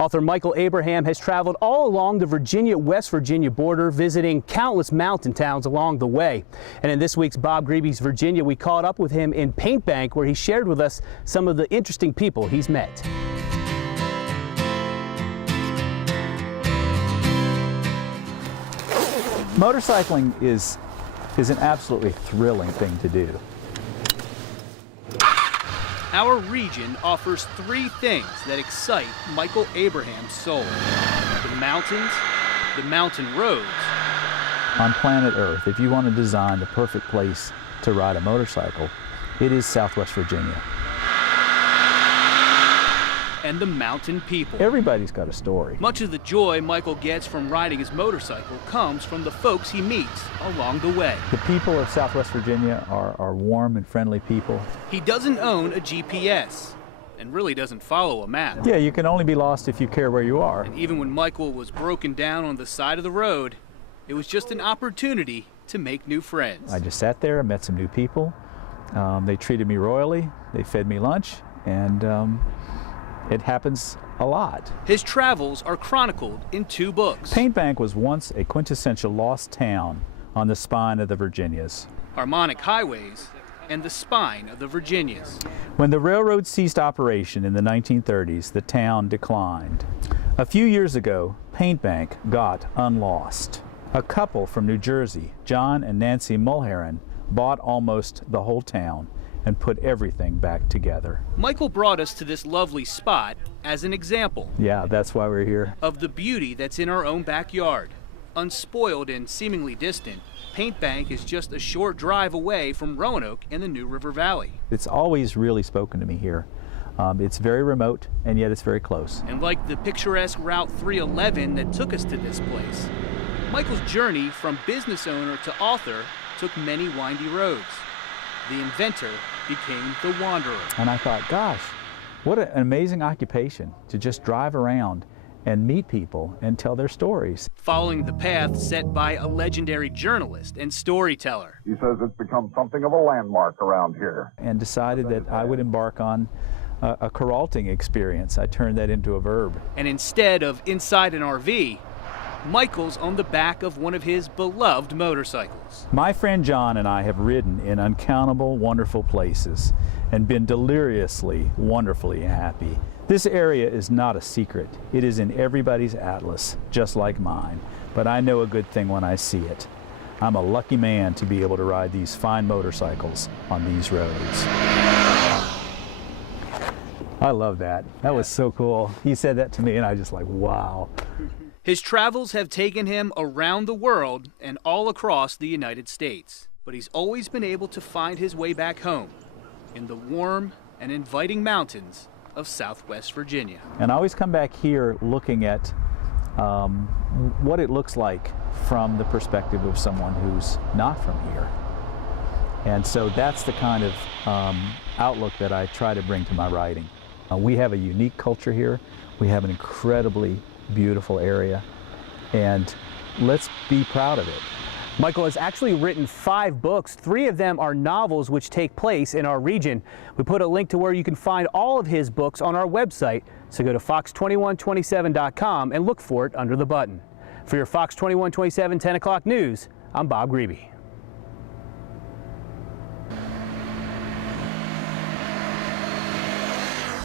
Author Michael Abraham has traveled all along the Virginia-West Virginia border, visiting countless mountain towns along the way. And in this week's Bob Grebe's Virginia, we caught up with him in Paint Bank, where he shared with us some of the interesting people he's met. Motorcycling is an absolutely thrilling thing to do. Our region offers three things that excite Michael Abraham's soul: the mountains, the mountain roads. On planet Earth, if you want to design the perfect place to ride a motorcycle, it is Southwest Virginia. And the mountain people. Everybody's got a story. Much of the joy Michael gets from riding his motorcycle comes from the folks he meets along the way. The people of Southwest Virginia are warm and friendly people. He doesn't own a GPS and really doesn't follow a map. Yeah, you can only be lost if you care where you are. And even when Michael was broken down on the side of the road, it was just an opportunity to make new friends. I just sat there and met some new people. They treated me royally. They fed me lunch, and it happens a lot. His travels are chronicled in 2 books. Paint Bank was once a quintessential lost town on the spine of the Virginias. Harmonic Highways and the Spine of the Virginias. When the railroad ceased operation in the 1930s, the town declined. A few years ago, Paint Bank got unlost. A couple from New Jersey, John and Nancy Mulheron, bought almost the whole town and put everything back together. Michael brought us to this lovely spot as an example. Yeah, that's why we're here. Of the beauty that's in our own backyard. Unspoiled and seemingly distant, Paint Bank is just a short drive away from Roanoke and the New River Valley. It's always really spoken to me here. It's very remote, and yet it's very close. And like the picturesque Route 311 that took us to this place, Michael's journey from business owner to author took many windy roads. The inventor became the wanderer. And I thought, gosh, what an amazing occupation to just drive around and meet people and tell their stories. Following the path set by a legendary journalist and storyteller. He says it's become something of a landmark around here. And decided that I would embark on a Kuralting experience. I turned that into a verb. And instead of inside an RV, Michael's on the back of one of his beloved motorcycles. My friend John and I have ridden in uncountable, wonderful places and been deliriously, wonderfully happy. This area is not a secret. It is in everybody's atlas, just like mine. But I know a good thing when I see it. I'm a lucky man to be able to ride these fine motorcycles on these roads. I love that. That was so cool. He said that to me and I just like, wow. His travels have taken him around the world and all across the United States. But he's always been able to find his way back home in the warm and inviting mountains of Southwest Virginia. And I always come back here looking at what it looks like from the perspective of someone who's not from here. And so that's the kind of outlook that I try to bring to my writing. We have a unique culture here. We have an incredibly beautiful area, and let's be proud of it. Michael has actually written 5 books. 3 of them are novels which take place in our region. We put a link to where you can find all of his books on our website, so go to fox2127.com and look for it under the button. For your Fox 2127 10 o'clock news, I'm Bob Grebe.